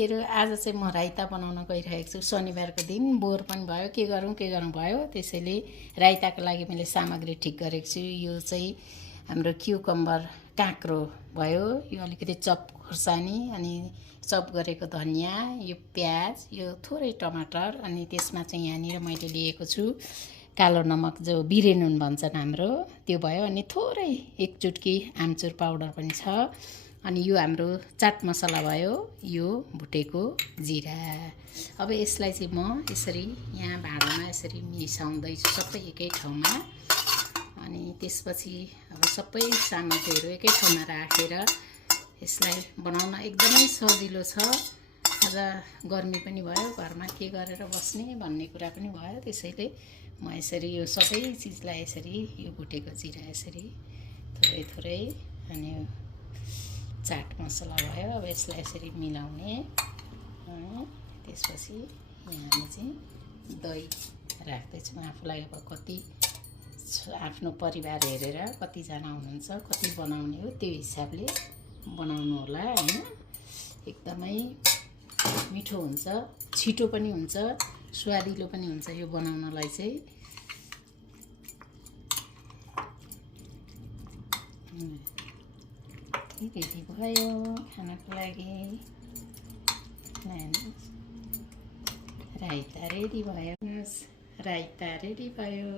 आज चाहिँ म राइता बनाउन गइरहेको छु। शनिबारको दिन बोर पनि भयो, के गरौँ भयो। त्यसैले राइताको लागि मैले सामग्री ठिक गरेको छु। यो चाहिँ हाम्रो क्युकम्बर काँक्रो भयो, यो अलिकति चप खुर्सानी, अनि चप गरेको धनियाँ, यो प्याज, यो थोरै टमाटर, अनि त्यसमा चाहिँ यहाँनिर मैले लिएको छु कालो नमक, जो बिरे नुन भन्छन् हाम्रो, त्यो भयो। अनि थोरै एक चुट्की आमचुर पाउडर पनि छ। अनि यो हाम्रो चाट मसला भयो, यो भुटेको जिरा। अब यसलाई चाहिँ म यसरी यहाँ भाँडामा यसरी मिसाउँदैछु सबै एकै ठाउँमा। अनि त्यसपछि अब सबै सामग्रीहरू एकै ठाउँमा राखेर यसलाई बनाउन एकदमै सजिलो छ। आज गर्मी पनि भयो, घरमा के गरेर बस्ने भन्ने कुरा पनि भयो। त्यसैले म यसरी यो सबै चिजलाई यसरी यो भुटेको जिरा यसरी थोरै थोरै, अनि चाट मसला भयो। अब यसलाई यसरी मिलाउने। त्यसपछि यहाँ हामी चाहिँ दही राख्दैछौँ। आफूलाई अब कति आफ्नो परिवार हेरेर कतिजना हुनुहुन्छ, कति बनाउने हो त्यो हिसाबले बनाउनु होला हैन। एकदमै मिठो हुन्छ, छिटो पनि हुन्छ, स्वादिलो पनि हुन्छ यो बनाउनलाई चाहिँ। रेडी भयो खानको लागि। राइता रेडी भयो, राइता रेडी भयो।